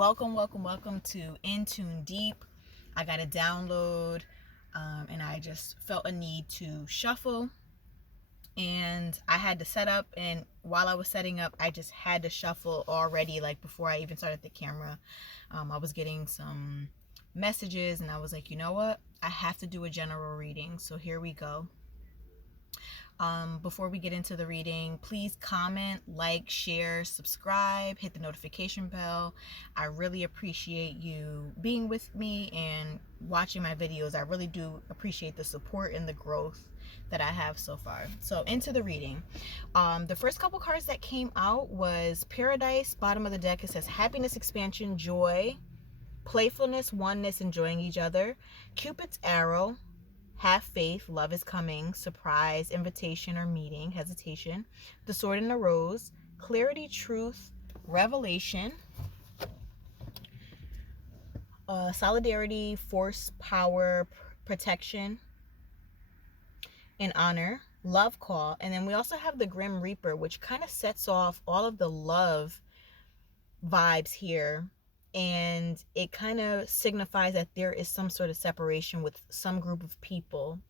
Welcome to In Tune Deep. I got a download and I just felt a need to shuffle, and I had to set up, and while I was setting up I just had to shuffle already, like before I even started the camera. I was getting some messages and I was like, you know what, I have to do a general reading, so here we go. Before we get into the reading, please comment, like, share, subscribe, hit the notification bell. I really appreciate you being with me and watching my videos. I really do appreciate the support and the growth that I have so far. So into the reading. The first couple cards that came out was Paradise. Bottom of the deck, it says happiness, expansion, joy, playfulness, oneness, enjoying each other. Cupid's arrow, have faith, love is coming, surprise, invitation or meeting, hesitation. The sword and the rose, clarity, truth, revelation. Solidarity, force, power, protection, and honor. Love call. And then we also have the Grim Reaper, which kind of sets off all of the love vibes here. And it kind of signifies that there is some sort of separation with some group of people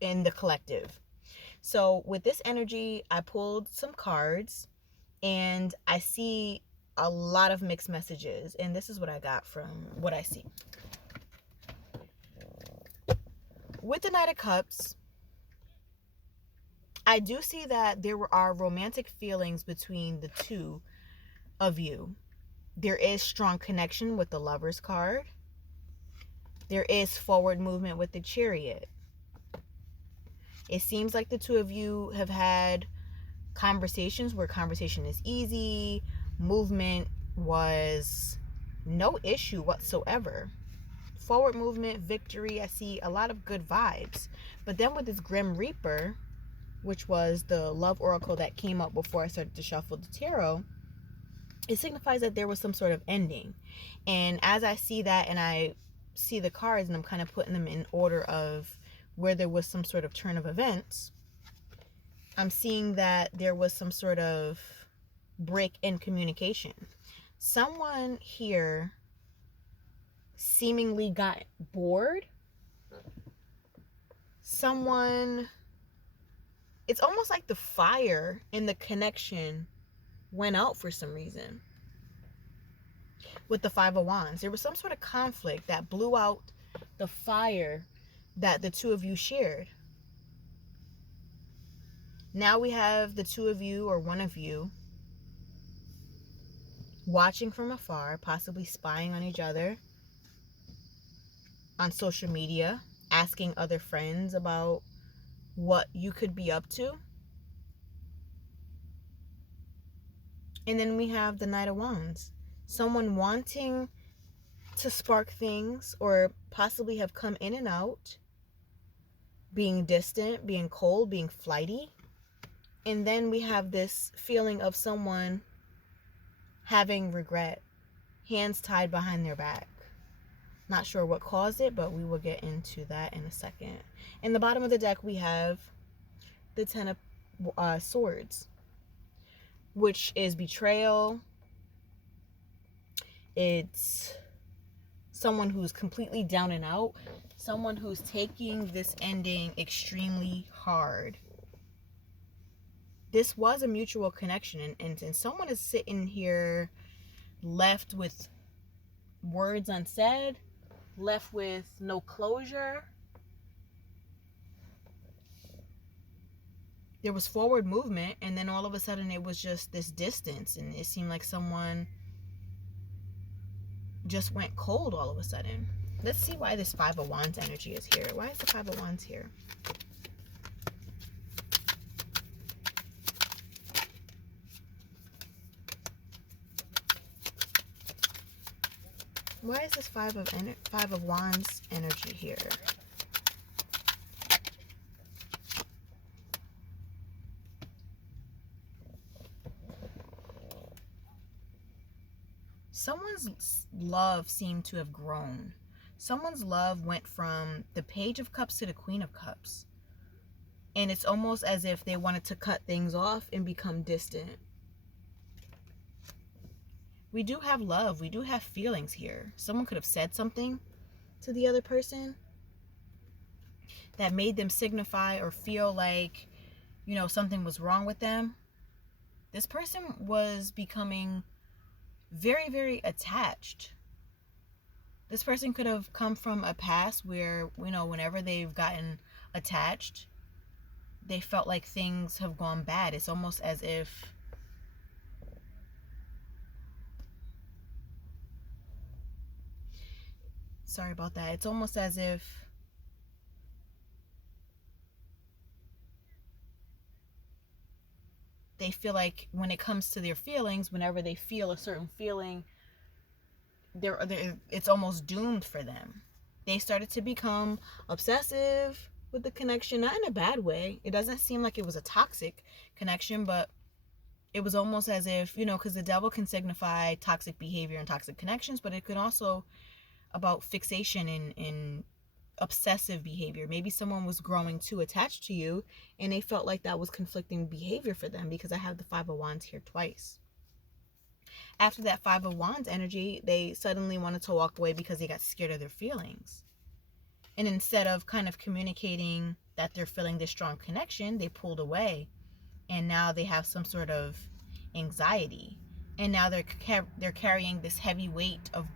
in the collective. So with this energy, I pulled some cards and I see a lot of mixed messages, and this is what I got from what I see. With the Knight of Cups, I do see that there are romantic feelings between the two of you. There is strong connection with the Lover's card. There is forward movement with the Chariot. It seems like the two of you have had conversations where conversation is easy, movement was no issue whatsoever. Forward movement, victory, I see a lot of good vibes. But then with this Grim Reaper, which was the love oracle that came up before I started to shuffle the tarot, it signifies that there was some sort of ending. And as I see that and I see the cards and I'm kind of putting them in order of where there was some sort of turn of events, I'm seeing that there was some sort of break in communication. Someone here seemingly got bored. It's almost like the fire in the connection went out for some reason. With the Five of Wands, there was some sort of conflict that blew out the fire that the two of you shared. Now we have the two of you, or one of you, watching from afar, possibly spying on each other on social media, asking other friends about what you could be up to. And then we have the Knight of Wands. Someone wanting to spark things or possibly have come in and out, being distant, being cold, being flighty. And then we have this feeling of someone having regret, hands tied behind their back. Not sure what caused it, but we will get into that in a second. In the bottom of the deck, we have the Ten of Swords, which is betrayal. It's someone who's completely down and out, someone who's taking this ending extremely hard. This was a mutual connection, and someone is sitting here left with words unsaid, left with no closure. There was forward movement, and then all of a sudden it was just this distance, and it seemed like someone just went cold all of a sudden. Let's see why this Five of Wands energy is here. Why is the Five of Wands here? Why is this Five of Wands energy here? Someone's love seemed to have grown. Someone's love went from the Page of Cups to the Queen of Cups. And it's almost as if they wanted to cut things off and become distant. We do have love. We do have feelings here. Someone could have said something to the other person that made them signify or feel like, you know, something was wrong with them. This person was becoming very, very attached. This person could have come from a past where, you know, whenever they've gotten attached, they felt like things have gone bad. It's almost as if sorry about that. It's almost as if they feel like when it comes to their feelings, whenever they feel a certain feeling, it's almost doomed for them. They started to become obsessive with the connection, not in a bad way. It doesn't seem like it was a toxic connection, but it was almost as if, you know, because the devil can signify toxic behavior and toxic connections, but it could also about fixation and obsessive behavior. Maybe someone was growing too attached to you and they felt like that was conflicting behavior for them, because I have the Five of Wands here twice. After that Five of Wands energy, they suddenly wanted to walk away because they got scared of their feelings. And instead of kind of communicating that they're feeling this strong connection, they pulled away. And now they have some sort of anxiety. And now they're carrying this heavy weight of,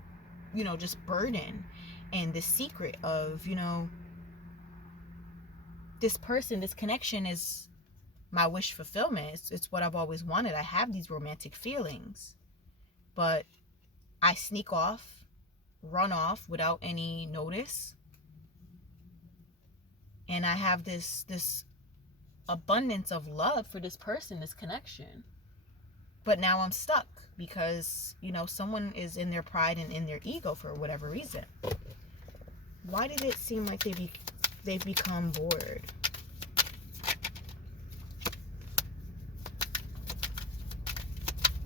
you know, just burden and the secret of, you know, this person, this connection is my wish fulfillment. It's what I've always wanted. I have these romantic feelings, but I sneak off, run off without any notice. And I have this abundance of love for this person, this connection. But now I'm stuck because, you know, someone is in their pride and in their ego for whatever reason. Why did it seem like they've become bored?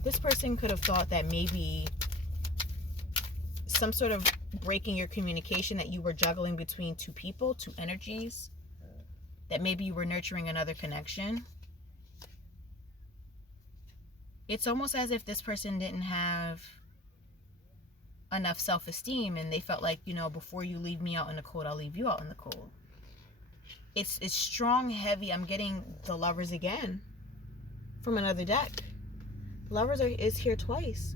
This person could have thought that maybe some sort of breaking your communication, that you were juggling between two people, two energies, that maybe you were nurturing another connection. It's almost as if this person didn't have enough self-esteem and they felt like, you know, before you leave me out in the cold, I'll leave you out in the cold. It's strong, heavy. I'm getting the Lovers again from another deck. Lovers is here twice.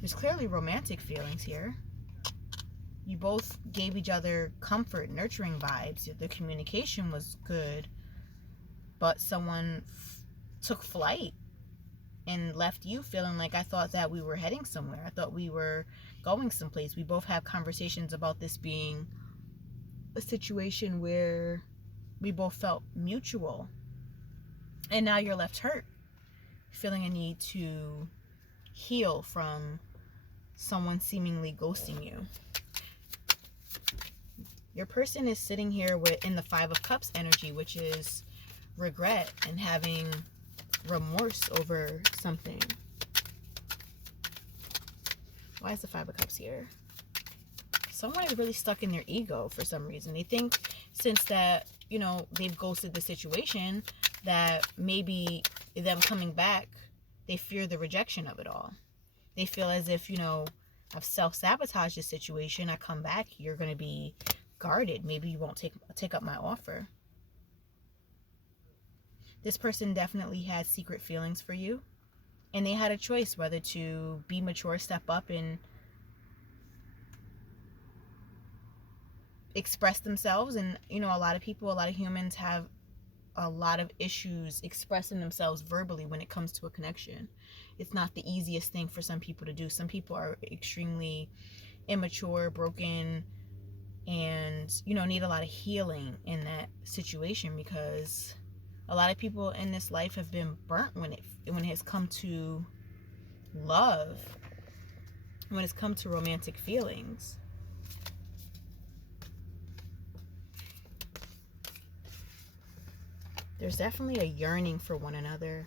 There's clearly romantic feelings here. You both gave each other comfort, nurturing vibes. The communication was good, but someone took flight and left you feeling like, I thought that we were heading somewhere. I thought we were going someplace. We both have conversations about this being a situation where we both felt mutual. And now you're left hurt, feeling a need to heal from someone seemingly ghosting you. Your person is sitting here in the Five of Cups energy, which is regret and having remorse over something. Why is the Five of Cups here? Someone is really stuck in their ego for some reason. They think since that, you know, they've ghosted the situation, that maybe them coming back, they fear the rejection of it all. They feel as if, you know, I've self-sabotaged the situation. I come back, you're going to be guarded. Maybe you won't take up my offer. This person definitely had secret feelings for you, and they had a choice whether to be mature, step up, and express themselves. And, you know, a lot of humans have a lot of issues expressing themselves verbally when it comes to a connection. It's not the easiest thing for some people to do. Some people are extremely immature, broken, and, you know, need a lot of healing in that situation, because a lot of people in this life have been burnt when it has come to love, when it's come to romantic feelings. There's definitely a yearning for one another.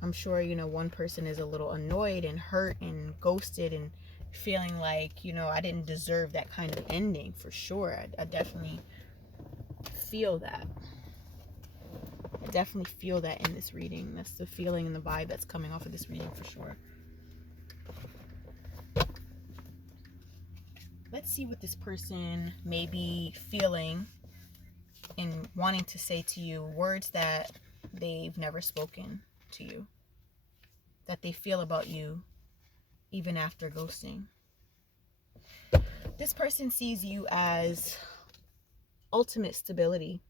I'm sure, you know, one person is a little annoyed and hurt and ghosted and feeling like, you know, I didn't deserve that kind of ending, for sure. I definitely feel that. I definitely feel that in this reading. That's the feeling and the vibe that's coming off of this reading for sure. Let's see what this person may be feeling and wanting to say to you, words that they've never spoken to you, that they feel about you even after ghosting. This person sees you as ultimate stability.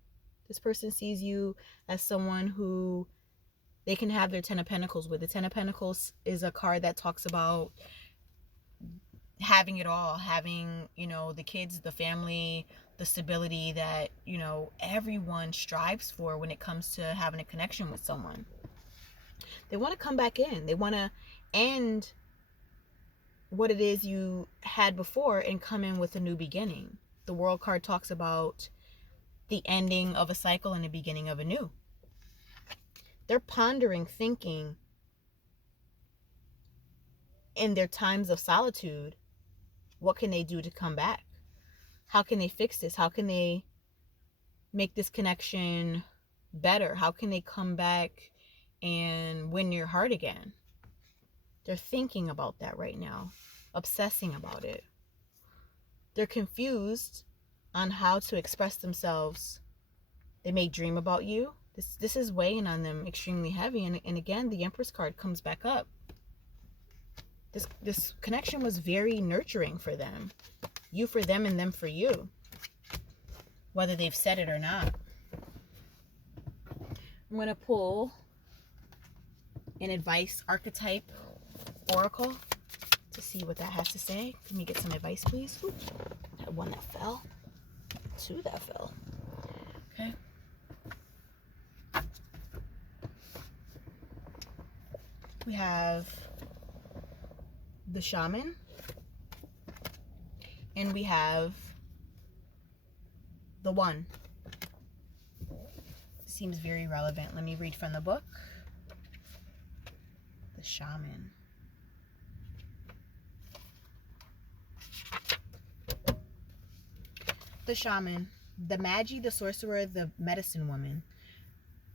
This person sees you as someone who they can have their 10 of Pentacles with. The 10 of Pentacles is a card that talks about having it all, having, you know, the kids, the family, the stability that, you know, everyone strives for when it comes to having a connection with someone. They want to come back in. They want to end what it is you had before and come in with a new beginning. The World card talks about the ending of a cycle and the beginning of a new. They're pondering, thinking in their times of solitude, what can they do to come back? How can they fix this? How can they make this connection better? How can they come back and win your heart again? They're thinking about that right now, obsessing about it. They're confused on how to express themselves. They may dream about you. This is weighing on them extremely heavy. And again, the Empress card comes back up. This connection was very nurturing for them. You for them and them for you. Whether they've said it or not. I'm going to pull an advice archetype oracle to see what that has to say. Can we get some advice, please? Ooh, that one that fell. Two that fell. Okay. We have the Shaman. And we have the One. Seems very relevant. Let me read from the book. The Shaman. The Shaman, the Magi, the Sorcerer, the Medicine Woman.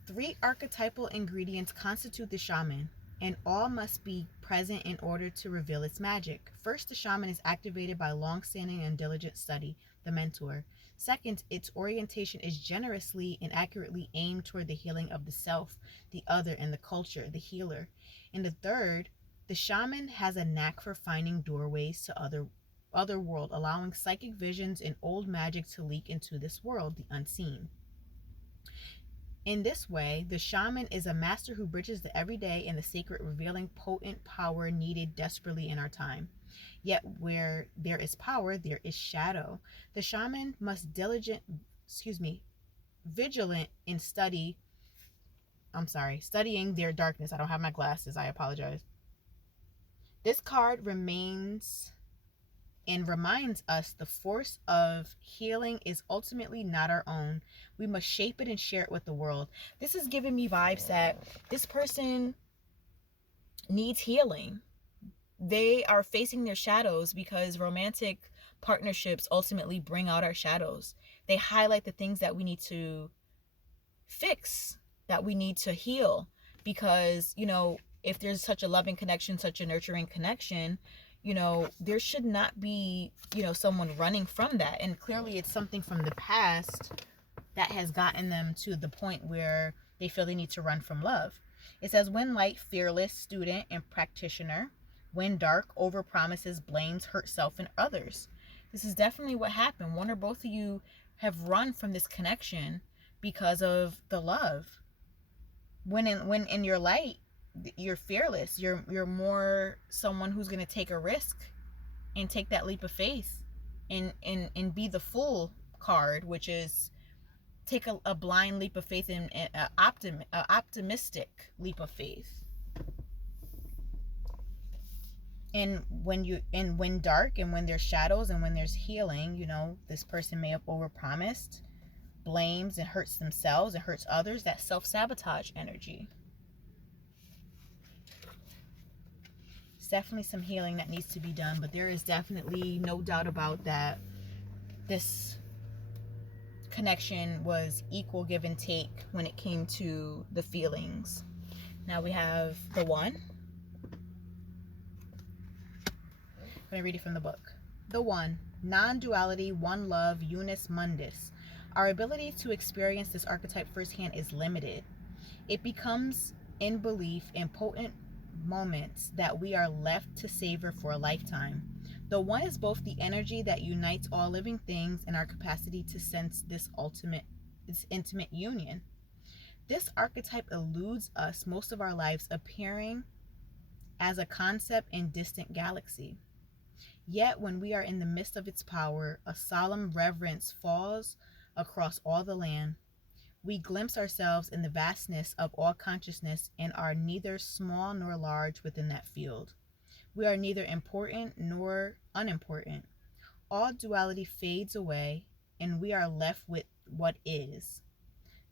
3 archetypal ingredients constitute the Shaman, and all must be present in order to reveal its magic. First, the Shaman is activated by long-standing and diligent study, the Mentor. Second, its orientation is generously and accurately aimed toward the healing of the self, the other, and the culture, the healer. And the third, the Shaman has a knack for finding doorways to other world, allowing psychic visions and old magic to leak into this world, the unseen. In this way, the Shaman is a master who bridges the everyday and the sacred, revealing potent power needed desperately in our time. Yet where there is power, there is shadow. The Shaman must vigilant in studying their darkness. I don't have my glasses. I apologize. This card reminds us the force of healing is ultimately not our own. We must shape it and share it with the world. This is giving me vibes that this person needs healing. They are facing their shadows because romantic partnerships ultimately bring out our shadows. They highlight the things that we need to fix, that we need to heal. Because, you know, if there's such a loving connection, such a nurturing connection, you know, there should not be, you know, someone running from that. And clearly it's something from the past that has gotten them to the point where they feel they need to run from love. It says, when light, fearless, student, and practitioner. When dark, overpromises, blames, hurt self and others. This is definitely what happened. One or both of you have run from this connection because of the love. When in your light, you're fearless. You're more someone who's going to take a risk and take that leap of faith and be the Fool card, which is take a blind leap of faith and an optimistic leap of faith. And when dark and when there's shadows and when there's healing, you know, this person may have overpromised, blames and hurts themselves and hurts others, that self-sabotage energy. It's definitely some healing that needs to be done, but there is definitely no doubt about that. This connection was equal give and take when it came to the feelings. Now we have the one. I'm going to read it from the book. The one, non-duality, one love, unus mundus. Our ability to experience this archetype firsthand is limited. It becomes in belief in potent moments that we are left to savor for a lifetime. The one is both the energy that unites all living things and our capacity to sense this intimate union. This archetype eludes us most of our lives, appearing as a concept in distant galaxy. Yet when we are in the midst of its power, a solemn reverence falls across all the land. We glimpse ourselves in the vastness of all consciousness and are neither small nor large within that field. We are neither important nor unimportant. All duality fades away, and we are left with what is.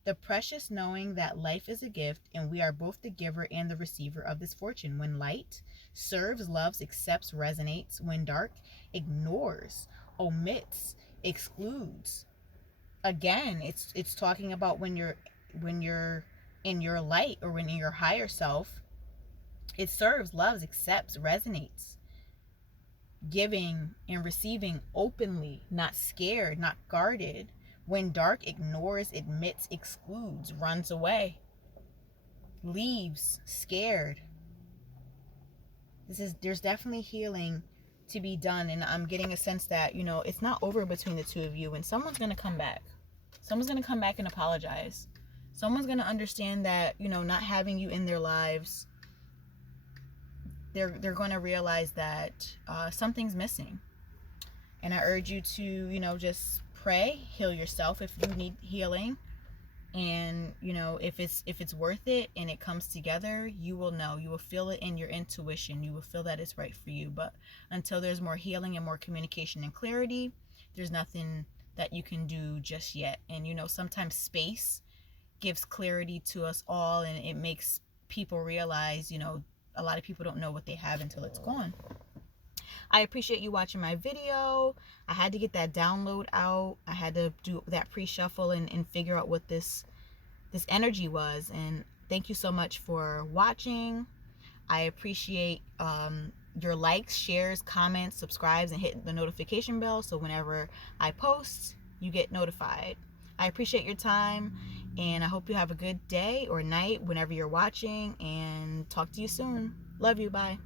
The precious knowing that life is a gift, and we are both the giver and the receiver of this fortune. When light serves, loves, accepts, resonates. When dark ignores, omits, excludes. Again, it's talking about when you're in your light, or when in your higher self. It serves, loves, accepts, resonates. Giving and receiving openly, not scared, not guarded. When dark ignores, admits, excludes, runs away, leaves, scared. There's definitely healing to be done, and I'm getting a sense that, it's not over between the two of you, and someone's going to come back. Someone's going to come back and apologize. Someone's going to understand that, not having you in their lives, they're going to realize that something's missing. And I urge you to, just pray, heal yourself if you need healing. And, if it's worth it and it comes together, you will know. You will feel it in your intuition. You will feel that it's right for you. But until there's more healing and more communication and clarity, there's nothing that you can do just yet. And, sometimes space gives clarity to us all, and it makes people realize, a lot of people don't know what they have until it's gone. I appreciate you watching my video. I had to get that download out. I had to do that pre-shuffle and figure out what this energy was. And thank you so much for watching. I appreciate your likes, shares, comments, subscribes, and hit the notification bell so whenever I post, you get notified. I appreciate your time, and I hope you have a good day or night whenever you're watching, and talk to you soon. Love you. Bye.